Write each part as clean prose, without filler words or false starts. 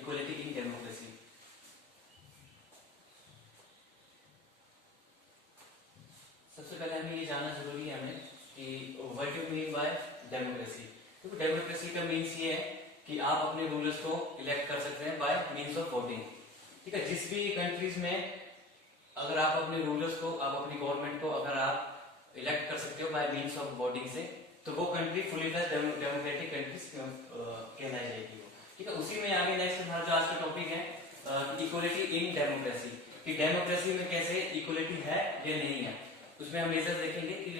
Equality in democracy. सबसे पहले हमें ये जानना जरूरी है हमें कि what you mean by democracy. तो डेमोक्रेसी का मीन्स ये है कि आप अपने रूलर्स को इलेक्ट कर सकते हैं बाय मीन्स ऑफ वोटिंग। ठीक है, जिस भी कंट्रीज में अगर आप अपने रूलर्स को, आप अपनी गवर्नमेंट को अगर आप इलेक्ट कर सकते हो बाय मीन्स ऑफ वोटिंग से, तो वो country fully fledged democratic countries कहलाई जाएगी। ठीक है, उसी में आगे नेक्स्ट हमारा जो आज का टॉपिक है इक्वलिटी इन डेमोक्रेसी, कि डेमोक्रेसी में कैसे इक्वलिटी है या नहीं है। उसमें हम मेजर देखेंगे कि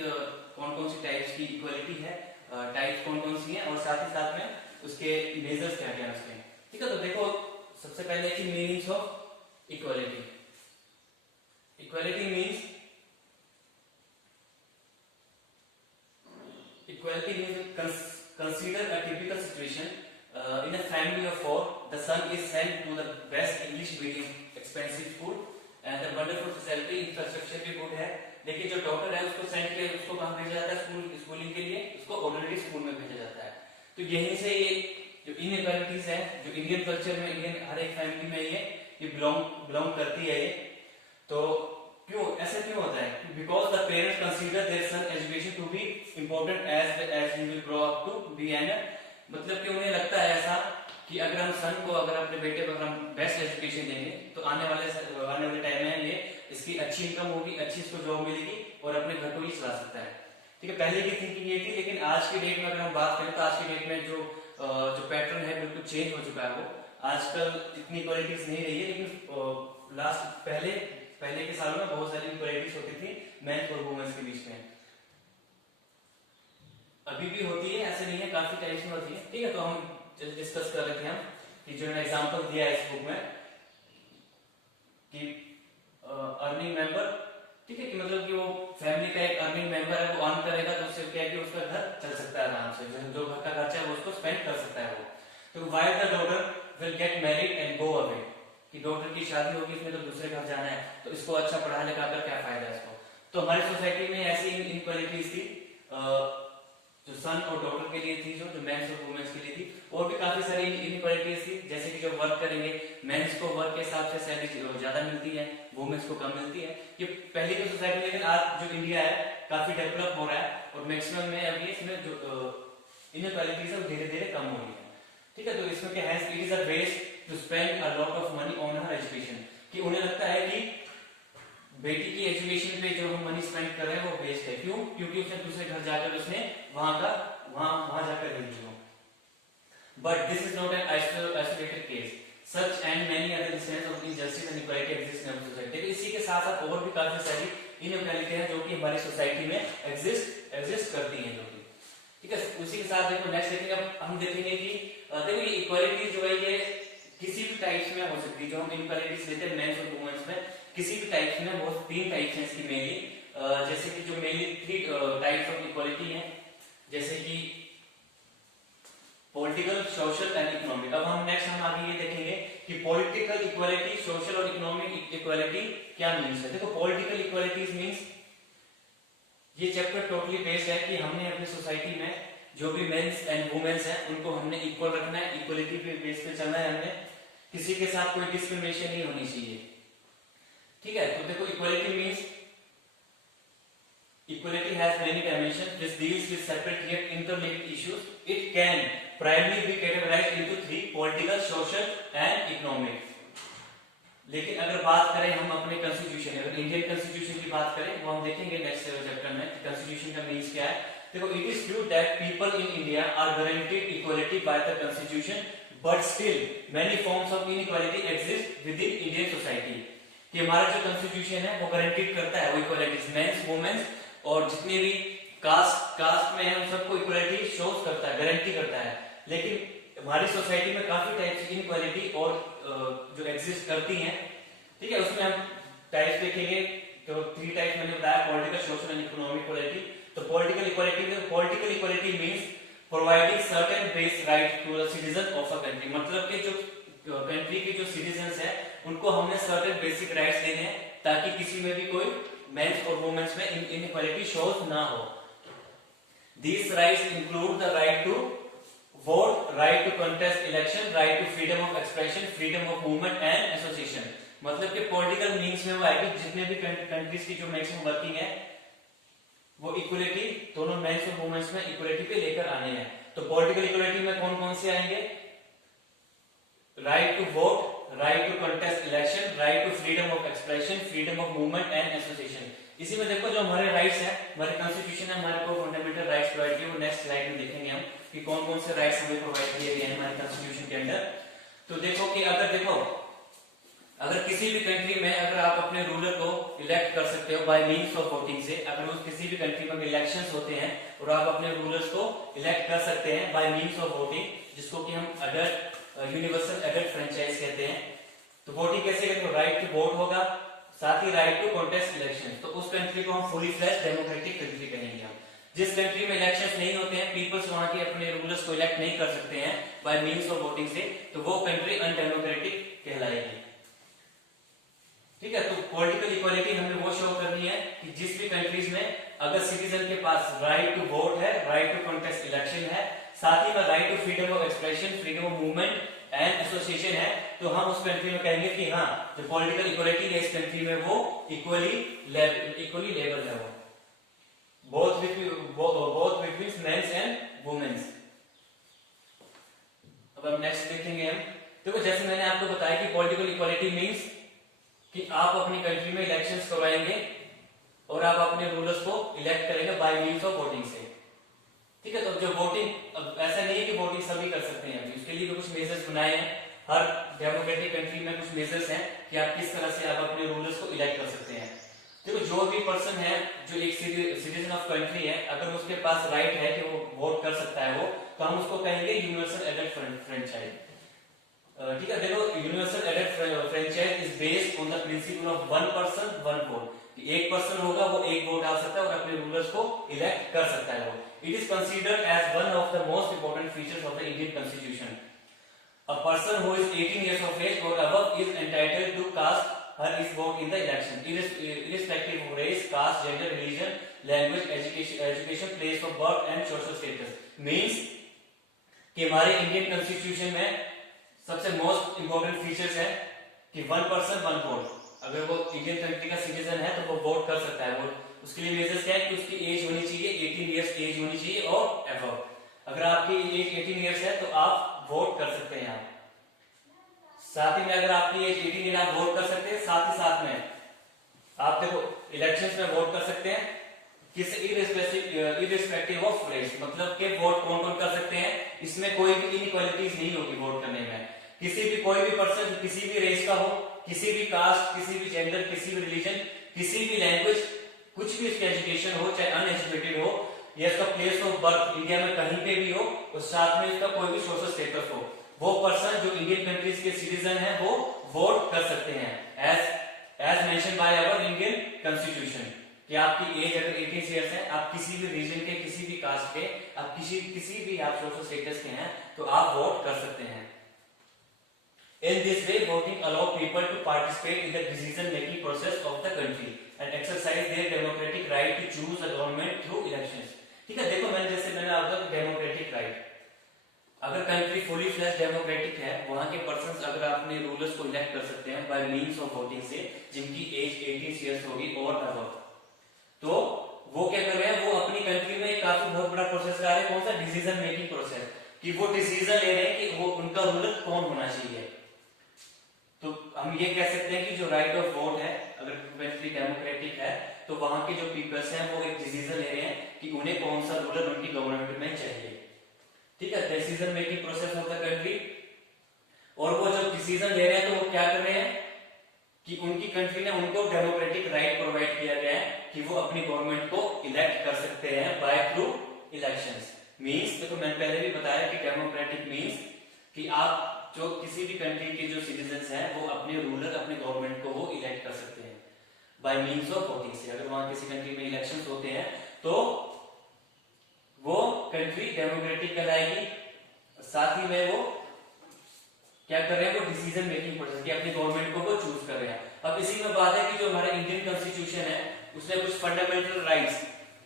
कौन कौन सी टाइप्स की इक्वलिटी है, टाइप्स कौन कौन सी हैं, और साथ ही साथ में उसके मेजर्स क्या क्या हैं उसके। ठीक है, तो देखो सबसे पहले कि meanings of equality. Equality means consider a typical situation in a family of 4. The son is sent to the best English medium expensive school and the wonderful facility infrastructure भी good है, लेकिन जो डॉक्टर है उसको send के उसको कहाँ भेजा जाता है, स्कूलिंग के लिए उसको ऑर्डिनरी स्कूल में भेजा जाता है। तो यहीं से ये जो इनइक्वालिटीज है, जो इंडियन कल्चर में, इंडियन हर एक फैमिली में ये बिलोंग करती है ये। तो क्यों ऐसा क्यों होता है? Because the parents consider their son education to be important as he will grow up to be an, मतलब कि उन्हें लगता है ऐसा कि अगर हम सन को, अगर अपने बेटे को अगर हम बेस्ट एजुकेशन देंगे तो आने वाले टाइम में ये इसकी अच्छी इनकम होगी, अच्छी इसको जॉब मिलेगी और अपने घर को ही चला सकता है। ठीक है, पहले की थिंकिंग ये थी, लेकिन आज के डेट में अगर हम बात करें तो आज के डेट में जो पैटर्न है बिल्कुल चेंज हो चुका है। वो आजकल इतनी इक्वालिटीज नहीं रही है, लेकिन लास्ट पहले के सालों में बहुत सारी इक्वालिटीज होती थी मेंस और वुमेन्स के बीच में, अभी भी होती है, ऐसे नहीं है, काफी टाइप्स में होती है। ठीक है, तो हम डिस्कस कर रहे थे हम कि जो एग्जांपल दिया है इस बुक में कि अर्निंग मेंबर, ठीक है, कि मतलब कि वो फैमिली का एक अर्निंग मेंबर है, वो अर्न करेगा तो उससे क्या है कि उसका घर चल सकता है आराम से, जो घर का खर्चा है वो उसको स्पेंड कर सकता है वो। तो while the daughter will get married and go away, कि डॉटर की शादी होगी, इसमें तो दूसरे घर जाना है, तो इसको अच्छा पढ़ा लिखा कर क्या फायदा है इसको। तो हमारी सोसाइटी में ऐसी इनइक्वालिटीज थी जो सन और डॉटर के लिए थी, जो मेंस और वुमेन्स के लिए थी, और भी काफी सारी इनइक्वालिटीज थी, जैसे कि जो वर्क करेंगे मेंस को वर्क के हिसाब से सैलरी ज्यादा मिलती है, वुमेन्स को कम मिलती है। ये पहले की सोसाइटी, लेकिन आज जो इंडिया है काफी डेवलप हो रहा है और मैक्सिमम में अभी इसमें जो इनइक्वालिटीज है वो धीरे धीरे कम हो रही है। ठीक है, तो इसमें क्या है, it is a waste to spend a lot of money on her education, कि उन्हें लगता है कि बेटी की एजुकेशन पे जो हम मनी स्पेंड कर रहे हैं वो वेस्ट है। क्यों? क्योंकि उसने दूसरे घर जाकर उसने वहां जाकर रह लिया। But this is not an isolated case, such and many other instances of injustice and inequality exist in our society. इसी के साथ साथ और भी काफी सारी इनइक्वालिटी है जो कि हमारी सोसाइटी में एग्जिस्ट करती हैं, जो कि ठीक है। उसी के साथ देखो नेक्स्ट देखेंगे, अब हम देखेंगे कि देखो ये इक्वालिटी जो है ये किसी भी टाइप्स में हो सकती है। जो हम इनइक्वालिटीज लेते हैं मेंस और वुमेन्स में, किसी भी टाइप्स में वो 3 टाइप्स हैं इसकी मेनली, जैसे कि जो मेनली 3 टाइप्स ऑफ इक्वालिटी हैं, जैसे कि पॉलिटिकल, सोशल एंड इकोनॉमिक। अब हम नेक्स्ट आगे ये देखेंगे कि पॉलिटिकल इक्वालिटी, सोशल और इकोनॉमिक इक्वालिटी क्या मीन्स है। देखो पॉलिटिकल इक्वालिटीज मीन्स, ये चैप्टर टोटली बेस्ड है कि हमने अपनी सोसाइटी में जो भी मेंस एंड वुमेन्स हैं उनको हमने इक्वल रखना है, इक्वलिटी पे बेस पे चलना है, हमने किसी के साथ कोई डिस्क्रिमिनेशन नहीं होनी चाहिए। ठीक है, तो देखो equality means equality has many dimensions which deals with separate yet interlinked issues. It can primarily be categorized into 3: political, social and economic. लेकिन अगर बात करें हम अपने कॉन्स्टिट्यूशन, अगर इंडियन कॉन्स्टिट्यूशन की बात करें वो हम देखेंगे नेक्स्ट चैप्टर में कॉन्स्टिट्यूशन का मीन्स क्या है। देखो it is true that people in India are guaranteed equality by the constitution, but still many forms of inequality exist within Indian society. कि हमारा जो कॉन्स्टिट्यूशन है वो गारंटीड करता है वो इक्वालिटीज, मेंस वुमेन्स और जितने भी कास्ट में है उन सबको इक्वालिटी शो करता है, गारंटी करता है। लेकिन हमारी सोसाइटी में काफी टाइप्स की इनइक्वालिटी और जो एग्जिस्ट करती हैं। ठीक है, उसमें हम टाइप्स देखेंगे, तो 3 टाइप्स मैंने बताया, political, social and economic equality. तो political equality means providing certain base right to the citizen of a country, मतलब कि जो कंट्री के जो सिटीजंस हैं उनको हमने सर्टेन बेसिक राइट्स देने हैं ताकि किसी में भी कोई मेंस और वुमेन्स में इनइक्वालिटी शोज ना हो। These rights include the right to vote, right to contest election, right to freedom of expression, freedom of movement and association. मतलब कि पॉलिटिकल मीन्स में वो आएगी जितने भी कंट्रीज की जो मैक्सिमम वर्किंग है वो इक्वलिटी, दोनों मेंस और वुमेन्स में इक्वलिटी पे लेकर आने हैं। तो पॉलिटिकल इक्वलिटी में कौन कौन से आएंगे? Right to vote, right to contest election, right to freedom of expression, freedom of movement and association. इसी में देखो जो हमारे राइट्स हैं, हमारे कॉन्स्टिट्यूशन है हमारे को फंडामेंटल राइट्स प्रोवाइड किए, वो नेक्स्ट स्लाइड में देखेंगे हम कि कौन कौन से राइट्स हमें प्रोवाइड किए गए हैं हमारे कॉन्स्टिट्यूशन के अंदर। तो देखो कि अगर किसी भी कंट्री में अगर आप अपने रूलर को इलेक्ट कर सकते हो बाय मींस ऑफ वोटिंग से, अगर उस किसी भी कंट्री में इलेक्शंस होते हैं और आप अपने रूलर्स को इलेक्ट कर सकते हैं बाय मींस ऑफ वोटिंग, जिसको कि हम अडल्ट यूनिवर्सल एडल्ट फ्रेंचाइज कहते हैं। तो वोटिंग कैसे करते हो? राइट टू वोट होगा, साथ ही राइट टू कॉन्टेस्ट इलेक्शन। तो उस कंट्री को हम फुली फ्लैश डेमोक्रेटिक कंट्री कहेंगे। हम जिस कंट्री में इलेक्शंस नहीं होते हैं, पीपल्स वहां के अपने रूलर्स को इलेक्ट नहीं कर सकते हैं बाय मींस ऑफ वोटिंग से, तो वो कंट्री अनडेमोक्रेटिक कहलाएगी। ठीक है, तो पॉलिटिकल इक्वालिटी हमें वो शो करनी है कि जिस भी कंट्रीज में अगर सिटीजन के पास राइट टू वोट है, राइट टू कॉन्टेस्ट इलेक्शन है, साथ ही में right to freedom of expression, freedom of movement and association है, तो हम उस कंट्री में कहेंगे कि हाँ जो पॉलिटिकल इक्वालिटी है इस कंट्री में वो इक्वली लेवल है, वो both between mens and womens. अब हम नेक्स्ट देखेंगे हम। देखो जैसे मैंने आपको बताया कि पॉलिटिकल इक्वालिटी मींस कि आप अपनी कंट्री में इलेक्शंस करवाएंगे और आप अपने रूलर्स को इलेक्ट करेंगे बाय मींस ऑफ वोटिंग से। ठीक है, तो जो वोटिंग, अब ऐसा नहीं है कि वोटिंग सभी कर सकते हैं, उसके लिए भी कुछ मेजर्स बनाए हैं। हर डेमोक्रेटिक कंट्री में कुछ मेजर्स हैं कि आप किस तरह से आप अपने रूलर्स को इलेक्ट कर सकते हैं। देखो जो भी पर्सन है जो एक सिटीजन ऑफ कंट्री है, अगर उसके पास राइट है कि वो वोट कर सकता है, वो तो हम उसको कहेंगे यूनिवर्सल एडल्ट फ्रेंचाइज। ठीक है, देखो universal adult franchise is based on the principle of one person one vote. एक पर्सन होगा वो एक वोट डाल सकता है और अपने रूलर्स को इलेक्ट कर सकता है। वो it is considered as one of the most important features of the Indian constitution. A person who is 18 years of age or above is entitled to cast his vote in the election, irrespective of race, caste, gender, religion, language, education, place of birth and social status। Means कि हमारे Indian constitution में सबसे most important features है कि one person one vote. अगर वो Indian country का citizen है तो वो वोट कर सकता है। वो उसके लिए मेजर्स क्या है कि उसकी एज होनी चाहिए 18 years एज होनी चाहिए और अबव। अगर आपकी एज 18 years है तो आप वोट कर सकते हैं। साथ ही में अगर आपकी एज 18 years आप वोट कर सकते हैं, साथ ही साथ में आप देखो इलेक्शंस में वोट कर सकते हैं किस इररिस्पेक्टिव ऑफ रेस, मतलब कि वोट कौन कौन कर सकते हैं, इसमें कोई भी इनइक्वालिटीज नहीं होगी वोट करने में। किसी भी कोई भी पर्सन किसी भी रेस का हो, किसी भी कास्ट, किसी भी जेंडर, किसी भी रिलीजन, किसी भी लैंग्वेज, कुछ भी इसकी एजुकेशन हो, चाहे अनएजुकेटेड हो या इसका प्लेस ऑफ बर्थ इंडिया में कहीं पे भी हो, और साथ में इसका कोई भी सोशल स्टेटस हो, वो पर्सन जो इंडियन कंट्रीज के सिटीजन है वो वोट कर सकते हैं as mentioned by our Indian constitution. कि आपकी एज अगर 18 years है, आप किसी भी रीजन के, किसी भी कास्ट के, आप किसी भी आप सोशल स्टेटस के हैं, तो आप वोट कर सकते हैं। In this way, voting allow people to participate in the decision-making process of the country and exercise their democratic right to choose a government through elections। ठीक है, देखो मैंने आपको डेमोक्रेटिक राइट, अगर कंट्री फुली फ्लैश डेमोक्रेटिक है, वहां के persons अगर अपने रूलर्स को इलेक्ट कर सकते हैं बाय मींस ऑफ वोटिंग से, जिनकी एज 18 years होगी और अबव, तो वो क्या कर रहे हैं, वो अपनी कंट्री में एक काफी बहुत बड़ा प्रोसेस कर रहे हैं। कौन सा? डिसीजन मेकिंग प्रोसेस, कि वो डिसीजन ले रहे हैं कि वो उनका रूलर कौन होना चाहिए। तो हम ये कह सकते हैं कि जो राइट ऑफ वोट है, अगर कंट्री डेमोक्रेटिक है, तो वहां के जो पीपल्स हैं वो एक डिसीजन ले रहे हैं कि उन्हें कौन सा रूलर उनकी गवर्नमेंट में चाहिए। ठीक है, decision making process of the country. और वो जो डिसीजन ले रहे हैं तो वो क्या कर रहे हैं कि उनकी कंट्री ने उनको डेमोक्रेटिक राइट प्रोवाइड किया गया है कि वो अपनी गवर्नमेंट को इलेक्ट कर सकते हैं बाय थ्रू इलेक्शंस। मींस देखो मैंने पहले भी बताया कि डेमोक्रेटिक मींस कि आप जो किसी भी कंट्री के जो सिटीजन्स हैं वो अपने रूलर, अपने गवर्नमेंट को वो इलेक्ट कर सकते हैं बाय मींस ऑफ वोटिंग से। अगर वहां किसी कंट्री में इलेक्शंस होते हैं तो वो कंट्री डेमोक्रेटिक कहलाएगी। साथ ही में वो क्या कर रहे हैं, वो डिसीजन मेकिंग प्रोसेस की अपनी गवर्नमेंट को वो चूज कर रहे हैं। अब इसी में बात है कि जो हमारा इंडियन कॉन्स्टिट्यूशन है उसने कुछ फंडामेंटल राइट्स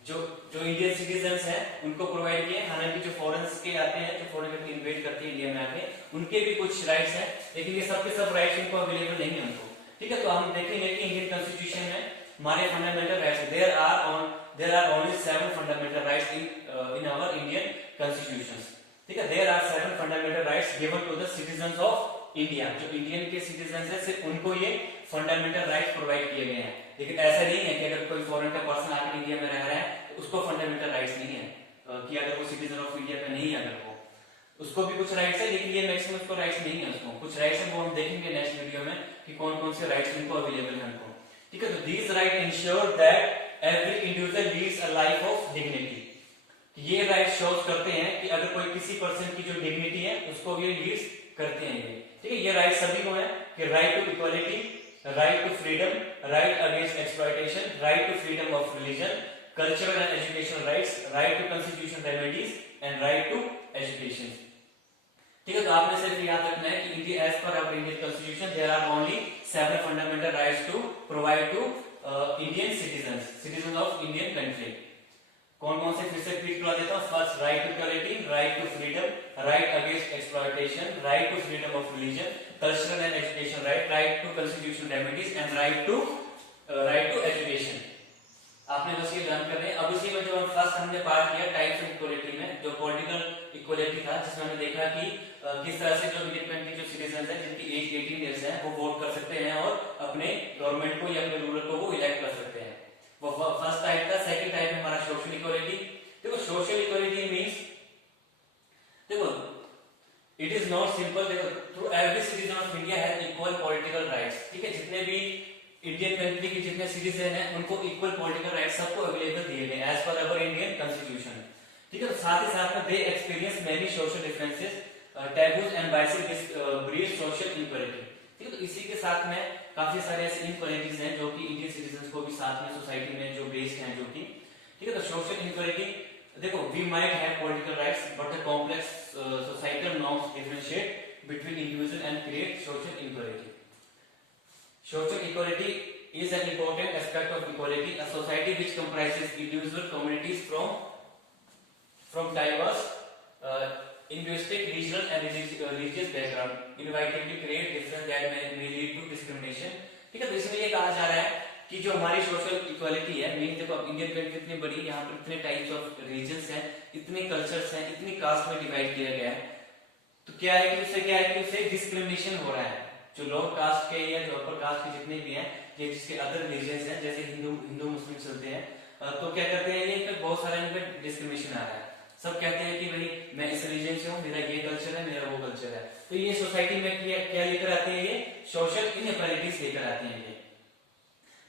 जो जो इंडियन सिटीजन्स हैं उनको प्रोवाइड किए। हालांकि जो फॉरेनर्स के आते हैं, जो फॉरेन कंट्री इन्वेट करते हैं इंडिया में आके, उनके भी कुछ राइट्स हैं, लेकिन ये सब के सब राइट्स उनको अवेलेबल नहीं है उनको। ठीक है, तो हम देखेंगे कि इंडियन कॉन्स्टिट्यूशन में हमारे fundamental rights, there are only 7 fundamental rights in our Indian constitutions. ठीक है, there are 7 fundamental rights given to the citizens of India. जो इंडियन के सिटीजंस हैं सिर्फ उनको ये फंडामेंटल राइट्स प्रोवाइड किए गए हैं। लेकिन ऐसा नहीं है कि अगर कोई फॉरेन का पर्सन आकर इंडिया में रह रहा है तो उसको फंडामेंटल राइट्स नहीं है, कि अगर वो सिटीजन ऑफ इंडिया का नहीं है अगर वो, उसको भी कुछ राइट्स है, लेकिन ये मैक्सिमम उसको राइट्स नहीं है। उसको कुछ राइट्स है, वो हम देखेंगे नेक्स्ट वीडियो में कि कौन कौन से राइट्स उनको अवेलेबल है उनको। ठीक है, तो these right ensure that every individual leads a life of dignity. ये राइट शोज करते हैं कि अगर कोई किसी पर्सन की जो डिग्निटी है उसको ये लीड्स करते हैं ये। ठीक है, ये राइट सभी को है कि right to equality, right to freedom, right against exploitation, right to freedom of religion, cultural and educational rights, right to constitution remedies and right to education. ठीक है, तो आपने सिर्फ याद रखना है कि India as per our Indian constitution there are only 7 fundamental rights to provide to Indian citizen of Indian country. कौन कौन से फिर से रिपीट करवा देता हूं। First, right to equality, right to freedom, right against exploitation, right to freedom of religion, cultural and education right, right to constitution remedies and right to education. आपने बस ये लर्न कर रहे हैं। अब इसी में जो फर्स्ट हमने पार्ट किया टाइप्स ऑफ इक्वालिटी में, जो पॉलिटिकल इक्वालिटी था, जिसमें हमने देखा कि किस तरह से जो इंडियन कंट्री जो सिटीजन है जिनकी एज 18 इयर्स है वो वोट कर सकते हैं और अपने गवर्नमेंट को या अपने रूलर को वो इलेक्ट कर सकते हैं। वो फर्स्ट टाइप था। सेकंड टाइप है हमारा सोशल इक्वालिटी। देखो सोशल इक्वालिटी मींस, देखो इट इज नॉट सिंपल। देखो through every citizen of India has equal political rights. ठीक है, जितने भी इंडियन कंट्री के जितने सिटीजन हैं उनको इक्वल पॉलिटिकल राइट्स सबको अवेलेबल दिए गए as per our Indian constitution. ठीक है, तो साथ ही साथ में they experience many social differences, taboos and biases breed social equality. ठीक है, तो इसी के साथ में काफी सारे ऐसे इनक्वालिटीज हैं जो कि इंडियन सिटीजंस को भी साथ में सोसाइटी में जो बेस्ड हैं जो कि। ठीक है, तो सोशल इक्वालिटी, देखो we might have political rights but the complex societal norms differentiate between individual and create social equality. Social equality is an important aspect of equality. A society which comprises individual communities from diverse linguistic, regional and religious background inevitably create difference that may lead to discrimination. ठीक है, तो इसमें ये कहा जा रहा है कि जो हमारी सोशल इक्वालिटी है, मीन देखो अब इंडियन कंट्री इतनी बड़ी, यहाँ पर इतने टाइप्स ऑफ रीजन्स हैं, इतने कल्चर्स हैं, इतनी कास्ट में डिवाइड किया गया है, तो क्या है कि उससे डिस्क्रिमिनेशन हो रहा है। जो लोअर कास्ट के या जो अपर कास्ट के जितने भी हैं, ये जिसके अदर रिलीजन्स हैं जैसे हिंदू मुस्लिम चलते हैं, तो क्या करते हैं ये बहुत सारा इन पे डिस्क्रिमिनेशन आ रहा है। सब कहते हैं कि भाई मैं इस रिलीजन से हूँ, मेरा ये कल्चर है, मेरा वो कल्चर है। तो ये सोसाइटी में क्या लेकर आते हैं, ये सोशल इनइक्वालिटीज लेकर आते हैं ये,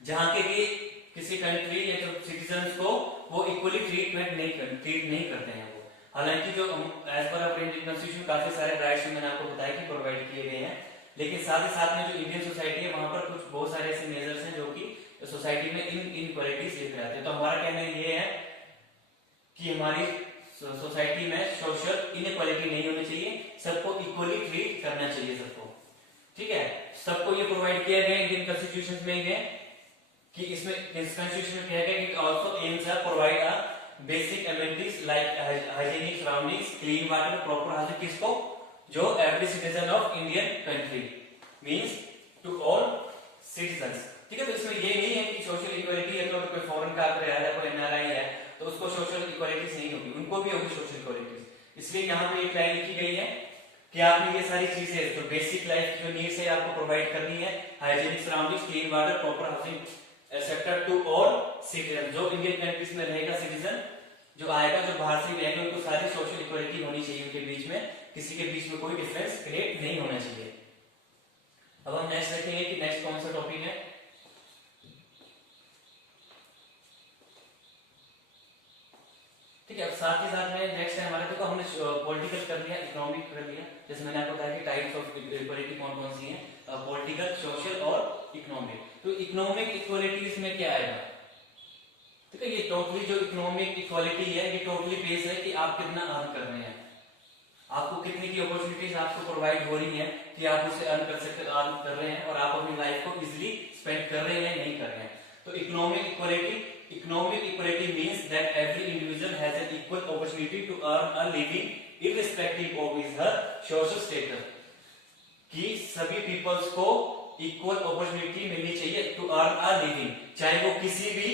जहाँ के लिए किसी कंट्री या जो सिटीजन को वो इक्वली ट्रीट नहीं करते हैं वो। हालांकि जो as per our Indian constitution काफी सारे राइट्स मैंने आपको बताया कि प्रोवाइड किए गए हैं, लेकिन साथ ही साथ में जो इंडियन सोसाइटी है वहां पर कुछ बहुत सारे ऐसे मेजर्स हैं जो कि सोसाइटी में इनइक्वालिटीज लेकर आते हैं। तो हमारा कहना ये है कि हमारी सोसाइटी में सोशल इनइक्वालिटी नहीं होनी चाहिए, सबको इक्वली ट्रीट करना चाहिए सबको। ठीक है, सबको ये प्रोवाइड किया गया इंडियन कॉन्स्टिट्यूशन में है कि इसमें कॉन्स्टिट्यूशन में किया गया कि also aims are provide a basic amenities like hygienic surroundings, clean water, proper housing, किसको, जो every citizen of Indian country means to all citizens. ठीक है, तो इसमें ये नहीं है कि सोशल इक्वालिटी है तो कोई फॉरेन का आकर रहा है, कोई एनआरआई है तो उसको सोशल इक्वालिटीज नहीं होगी, उनको भी होगी सोशल इक्वालिटीज। इसलिए यहाँ पे एक लाइन लिखी गई है कि आपने ये सारी चीजें जो बेसिक लाइफ जो नीड्स है आपको प्रोवाइड करनी है, hygienic surroundings, clean water, proper housing etcetera to all citizen. जो इंडियन कंट्रीज में रहेगा सिटीजन, जो आएगा, जो बाहर से रहेगा, उनको सारी सोशल इक्वालिटी होनी चाहिए, उनके बीच में किसी के बीच में कोई डिफरेंस क्रिएट नहीं होना चाहिए। अब हम नेक्स्ट देखेंगे कि नेक्स्ट कौन सा टॉपिक है। ठीक है, अब साथ ही साथ में नेक्स्ट है हमारे, देखो हमने पॉलिटिकल कर लिया, इकोनॉमिक कर लिया, जैसे मैंने आपको बताया कि टाइप्स ऑफ इक्वालिटी कौन कौन सी हैं, पॉलिटिकल, सोशल और इकोनॉमिक। तो इकोनॉमिक इक्वालिटीज में क्या आएगा, ठीक है, ये टोटली जो इकोनॉमिक इक्वालिटी है ये टोटली बेस है कि आप कितना अर्न कर रहे हैं, आपको कितनी की अपॉर्चुनिटीज आपको प्रोवाइड हो रही है कि आप उसे अर्न कर रहे हैं और आप अपनी लाइफ को इजिली स्पेंड कर रहे हैं नहीं कर रहे हैं। तो economic equality economic equality means that every individual has an equal opportunity to earn a living irrespective of his her social status, कि सभी पीपल्स को इक्वल अपॉर्चुनिटी मिलनी चाहिए टू अर्न अ लिविंग, चाहे वो किसी भी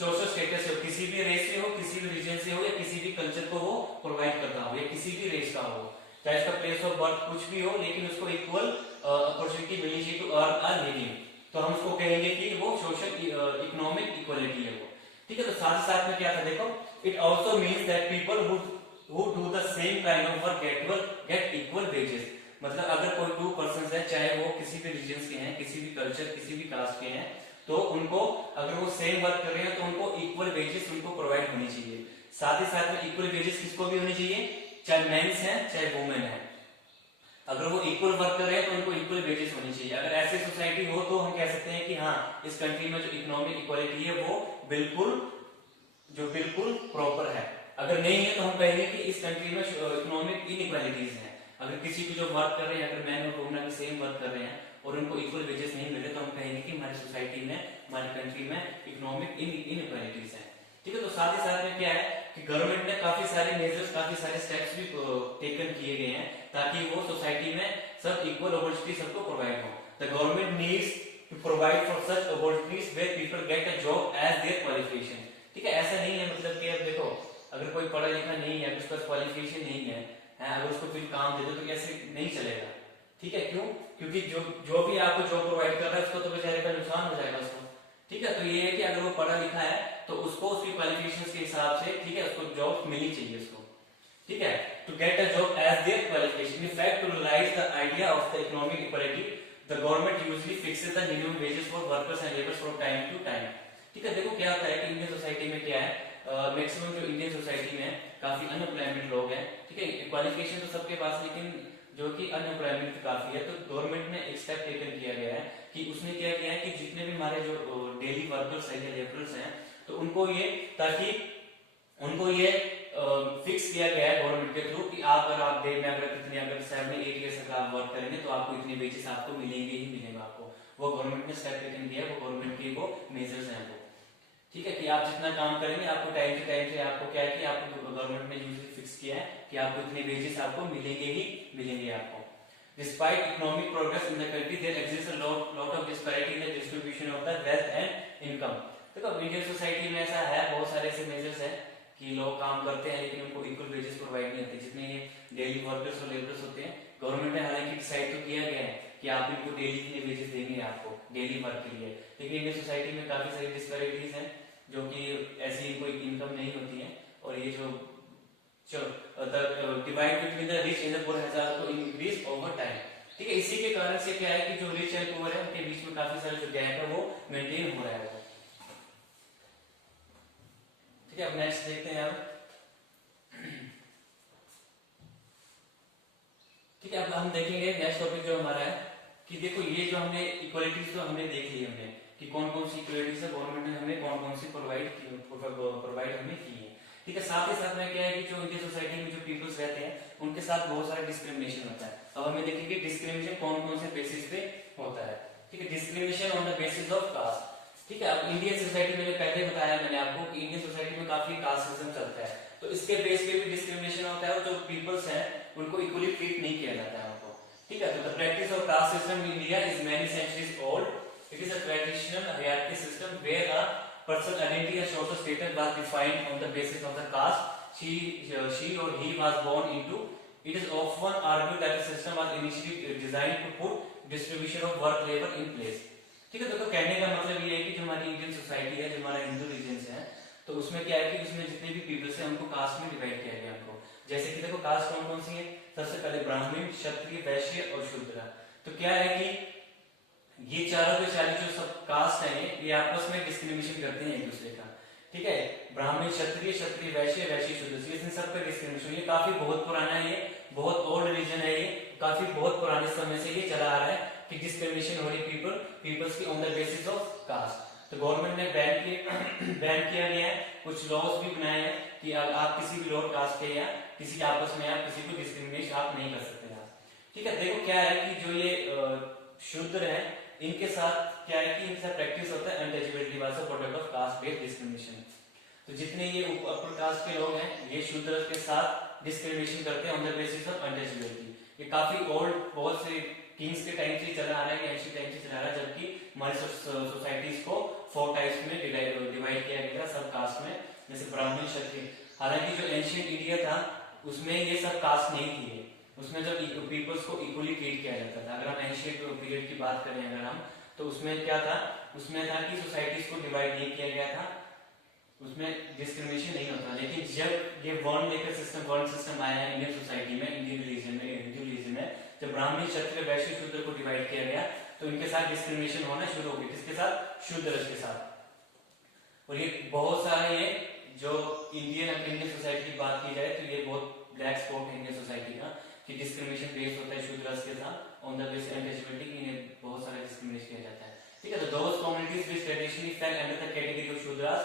सोशल स्टेटस से हो, किसी भी रेस से हो, किसी भी रीजन से हो, या किसी भी कल्चर को वो प्रोवाइड करता हो, या किसी भी रेस का हो, चाहे उसका प्लेस ऑफ बर्थ कुछ भी हो, लेकिन उसको इक्वल अपॉर्चुनिटी मिलनी चाहिए टू अर्न अ लिविंग। तो हम उसको कहेंगे कि वो सोशल इकोनॉमिक इक्वलिटी है वो, ठीक है। तो साथ ही साथ में क्या था देखो, it also means that people who do the same kind of work get equal wages. मतलब अगर कोई टू पर्सन है, चाहे वो किसी भी रीजन के हैं, किसी भी कल्चर, किसी भी कास्ट के हैं, तो उनको अगर वो सेम वर्क कर रहे हैं तो उनको इक्वल वेजेस उनको प्रोवाइड होनी चाहिए। साथ ही साथ में इक्वल वेजेस किसको भी होनी चाहिए, चाहे मेंस हैं चाहे वुमेन है, अगर वो इक्वल वर्क कर रहे हैं तो उनको इक्वल वेजेस होनी चाहिए। अगर ऐसी सोसाइटी हो तो हम कह सकते हैं कि हाँ, इस कंट्री में जो इकोनॉमिक इक्वालिटी है वो बिल्कुल प्रॉपर है। अगर नहीं है तो हम कहेंगे कि इस कंट्री में इकोनॉमिक इनइक्वालिटीज हैं। अगर किसी भी जो वर्क कर रहे हैं, अगर मैन और वुमेन अगर सेम वर्क कर रहे हैं और उनको इक्वल वेजेस नहीं मिले, तो हम कहेंगे कि हमारी सोसाइटी में, हमारी कंट्री में इकोनॉमिक इनइक्वालिटीज हैं, ठीक है। तो साथ ही साथ में क्या है कि गवर्नमेंट ने काफी सारे मेजर्स, काफी सारे स्टेप्स भी टेकन किए गए हैं ताकि वो सोसाइटी में सब इक्वल अपॉर्चुनिटी सबको प्रोवाइड हो। The government needs to provide for such opportunities where people get a job as their qualification, ठीक है। ऐसा नहीं है मतलब कि अब देखो, अगर कोई पढ़ा लिखा नहीं है, उसके पास क्वालिफिकेशन नहीं है, अगर उसको फिर काम दे दो तो कैसे नहीं चलेगा, ठीक है। क्यों? क्योंकि जो भी आपको जॉब प्रोवाइड कर रहा है उसको तो बेचारे का नुकसान हो जाएगा उसको, ठीक है। तो ये है कि अगर वो पढ़ा लिखा है तो उसको उसकी क्वालिफिकेशंस के हिसाब से, ठीक है, उसको जॉब मिलनी चाहिए उसको, ठीक है। To get a job as their qualification, in fact to realise the idea of the economic equality the government usually fixes the minimum wages for workers and labours from time to time, ठीक है। देखो क्या होता है कि Indian society में क्या है, मैक्सिमम जो इंडियन सोसाइटी में काफी अनएम्प्लॉयमेंट लोग हैं, ठीक है। क्वालिफिकेशन तो सबके पास, लेकिन जो कि अनएम्प्लॉयमेंट काफी है। तो गवर्नमेंट ने एक स्टेप टेकन किया गया है कि उसने क्या किया है कि जितने भी हमारे जो डेली वर्कर्स हैं या लेबरर्स हैं, तो उनको ये, ताकि उनको ये फिक्स किया गया है गवर्नमेंट के थ्रू कि आप अगर आप डे में अगर कितने, अगर 7-8 ईयर्स तक आप वर्क करेंगे तो आपको इतने वेजेस आपको मिलेंगे ही मिलेगा आपको। वो गवर्नमेंट ने स्टेप टेकन किया है, वो गवर्नमेंट के वो मेजर्स हैं वो, ठीक है, कि आप जितना काम करेंगे आपको टाइम टू टाइम से आपको क्या है कि आपको गवर्नमेंट ने यूजुअली फिक्स किया है कि आपको इतने वेजेस आपको मिलेंगे ही मिलेंगे आपको। Despite economic progress in the country, there exists a lot of disparity in the distribution of the wealth and income. देखो इंडियन सोसाइटी में ऐसा है, बहुत सारे ऐसे मेजर्स हैं कि लोग काम करते हैं लेकिन उनको इक्वल वेजेस प्रोवाइड नहीं होते। जितने ये डेली वर्कर्स और लेबरर्स होते हैं, गवर्नमेंट ने हालांकि डिसाइड तो किया गया है कि आप इनको डेली कितने वेजेस देंगे आपको डेली वर्क के लिए, लेकिन इंडियन सोसाइटी में काफी सारी डिस्पैरिटीज हैं जो कि ऐसी कोई इनकम नहीं होती है। और ये जो divide between the rich and the poor has also increase over time, ठीक है। इसी के कारण से क्या है कि जो रिच एंड पुअर है उनके बीच में काफी सारा जो गैप है वो मेंटेन हो रहा है, ठीक है। अब नेक्स्ट देखते हैं अब, ठीक है। अब हम देखेंगे नेक्स्ट टॉपिक जो हमारा है कि देखो ये जो हमने इक्वालिटीज तो हमने देख ली हमने कि कौन कौन सी इक्वालिटीज है गवर्नमेंट ने हमें कौन कौन सी प्रोवाइड हमें की है, ठीक है। साथ ही साथ में क्या है कि जो इंडियन सोसाइटी में जो पीपल्स रहते हैं उनके साथ बहुत सारा डिस्क्रिमिनेशन होता है। अब हमें देखेंगे डिस्क्रिमिनेशन कौन कौन से बेसिस पे होता है, ठीक है। Discrimination on the basis of caste, ठीक है। अब इंडियन सोसाइटी में पहले बताया मैंने आपको कि इंडियन सोसाइटी में काफी कास्टिज्म चलता है, तो इसके बेस पे भी डिस्क्रिमिनेशन होता है और जो पीपल्स हैं उनको इक्वली ट्रीट नहीं किया जाता है उनको, ठीक है। तो the practice of caste system in India is many centuries old. It is a traditional hierarchy system where a person's identity and social status was defined on the basis of the caste she or he was born into. It is often argued that the system was initially designed to put distribution of work labor in place. ठीक है। तो कहने का मतलब ये है कि जो हमारी इंडियन सोसाइटी है, जो हमारा हिंदू रीजन है, तो उसमें क्या है कि उसमें जितने भी पीपल्स हैं उनको कास्ट में डिवाइड किया गया हमको। जैसे कि देखो कास्ट कौन कौन सी है, सबसे पहले ब्राह्मण, क्षत्रिय, वैश्य और शूद्र। तो क्या है कि ये चारों के चारों जो सब कास्ट है ये आपस में डिस्क्रिमिनेशन करते हैं एक दूसरे का, ठीक है। ब्राह्मण, क्षत्रिय, क्षत्रिय वैश्य, वैश्य शूद्र, इसमें सब पे डिस्क्रिमिनेशन। ये काफी बहुत पुराना है, ये बहुत ओल्ड रीजन है, ये काफी बहुत पुराने समय से ये चला आ रहा है कि डिस्क्रिमिनेशन हो रही पीपल्स की on the basis of caste. तो गवर्नमेंट ने बैन किया गया है, कुछ लॉज भी बनाए हैं कि आप किसी भी लोअर कास्ट के या किसी के आपस में आप किसी को डिस्क्रिमिनेट आप नहीं कर सकते आप, ठीक है। देखो क्या है कि जो ये शूद्र है इनके साथ क्या है कि इनके साथ प्रैक्टिस होता है अनटचेबिलिटी वाला product of caste based discrimination. तो जितने ये अपर कास्ट के लोग हैं ये शूद्र के साथ डिस्क्रिमिनेशन करते हैं on the basis of untouchability. ये काफी ओल्ड बहुत से किंग्स के टाइम से चला आ रहा है, एंशिएंट टाइम से चला आ रहा है, जबकि हमारी सोसाइटीज को 4 टाइप्स में डिवाइड किया गया सब कास्ट में, जैसे ब्राह्मण, क्षत्रिय। हालांकि जो एंशिएंट इंडिया था उसमें ये सब कास्ट नहीं थी, उसमें जब पीपल्स को इक्वली ट्रीट किया जाता था। अगर हम एंशिएंट पीरियड की बात करें अगर हम, तो उसमें क्या था, उसमें था कि सोसाइटीज को डिवाइड नहीं किया गया था, उसमें डिस्क्रिमिनेशन नहीं होता। लेकिन जब ये वर्ण लेकर वर्ण सिस्टम आया है इंडियन सोसाइटी में, इंडियन रिलीजन में, हिंदू रिलीजन में, जब ब्राह्मण, क्षत्रिय, वैश्य, शूद्र को डिवाइड किया गया तो इनके साथ डिस्क्रिमिनेशन होना शुरू हो गई। किसके साथ? शूद्र के साथ। और ये बहुत सारे ये जो इंडियन सोसाइटी की बात की जाए तो ये बहुत ब्लैक स्पॉट है इंडियन सोसाइटी का, कि डिस्क्रिमिनेशन बेस होता है शूद्र के साथ ऑन द बेसिस अनटचेबिलिटी, इन्हें बहुत सारा डिस्क्रिमिनेट किया जाता है। ठीक है, तो those communities which traditionally fell under the category of Shudras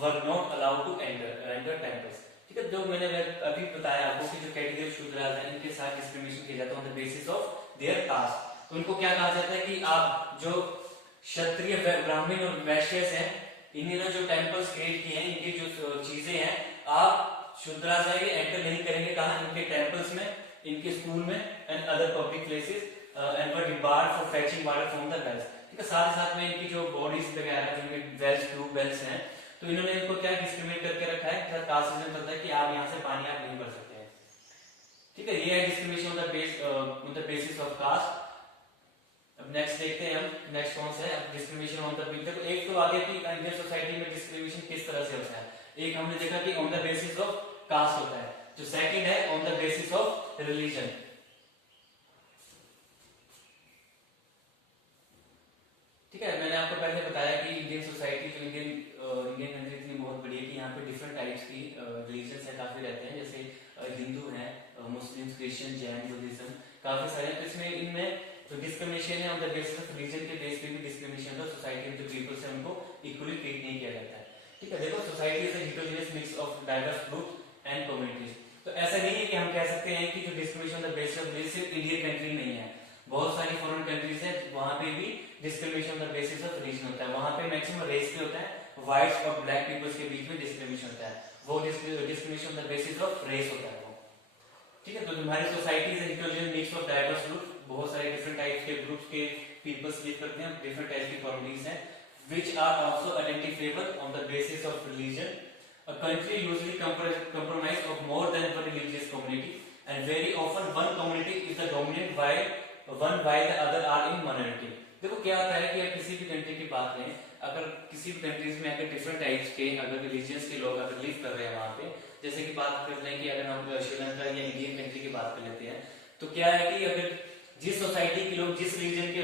were not allowed to enter temples. ठीक है, जो मैंने अभी बताया आपको कि जो कैटेगरी ऑफ शूद्रास है इनके साथ डिस्क्रिमिनेशन किया जाता है on the basis of their caste. तो इनको क्या कहा जाता है कि आप जो क्षत्रिय, ब्राह्मण और वैश्य हैं, इन्होंने जो टेंपल्स क्रिएट किए हैं, इनकी जो चीजें हैं, आप शूद्रास है ये एंटर नहीं करेंगे। कहा? इनके टेंपल्स में, इनके स्कूल में and other public places and were debarred for fetching water from the wells. ठीक है, साथ ही साथ में इनकी जो बॉडीज वगैरह जो इनके वेल्स, ट्यूब वेल्स हैं, तो इन्होंने इनको क्या डिस्क्रिमिनेट करके रखा है, कास्ट सिस्टम चलता है कि आप यहाँ से पानी आप नहीं भर सकते हैं। ठीक है, ये है discrimination on the basis of caste. अब नेक्स्ट देखते हैं हम, नेक्स्ट कौन सा है? अब डिस्क्रिमिनेशन ऑन द बेसिस, एक तो आगे की इंडियन सोसाइटी में डिस्क्रिमिनेशन किस तरह से होता है। एक हमने देखा कि on the basis of caste होता है, जो सेकंड है on the basis of religion. ठीक है, मैंने आपको पहले बताया कि इंडियन सोसाइटी जो इंडियन कंट्री इतनी बहुत बड़ी है कि यहाँ पे डिफरेंट टाइप्स की रिलीजन है, काफी रहते हैं, जैसे हिंदू हैं, मुस्लिम, क्रिश्चियन, जैन, बुद्धिज्म, काफी सारे। तो इसमें इनमें जो डिस्क्रिमिनेशन है on the basis of religion के बेस पे भी डिस्क्रिमिनेशन होता है, सोसाइटी में जो पीपल्स है उनको इक्वली ट्रीट नहीं किया जाता है। ठीक है, देखो society is a heterogeneous mix of diverse group and communities. तो ऐसा नहीं है कि हम कह सकते हैं कि जो discrimination on the basis of religion सिर्फ इंडियन कंट्री में ही है, बहुत सारी फॉरेन कंट्रीज है वहां पे भी discrimination on the basis of religion होता है। वहां पे मैक्सिमम रेस पे होता है, व्हाइट्स और ब्लैक पीपल्स के बीच में डिस्क्रिमिनेशन होता है, वो discrimination on the basis of race होता है वो। ठीक है, तो हमारी society is a heterogeneous mix of diverse group, बहुत सारे डिफरेंट टाइप्स के ग्रुप्स के पीपल्स लिव करते हैं, डिफरेंट टाइप्स की कम्युनिटीज हैं, which are also identifiable on the basis of religion. A country usually comprised of more than one religious community, and very often one community is the dominant while the other are in minority. देखो क्या होता है कि किसी भी country की बात करें, अगर किसी भी कंट्रीज में अगर डिफरेंट टाइप्स के अगर रिलीजियंस के लोग अगर लिव कर रहे हैं वहां पे, जैसे कि बात कर रहे हैं कि अगर हम श्रीलंका या इंडियन कंट्री की बात कर लेते हैं, तो क्या है कि अगर जिस सोसाइटी के लोग, जिस रीजन के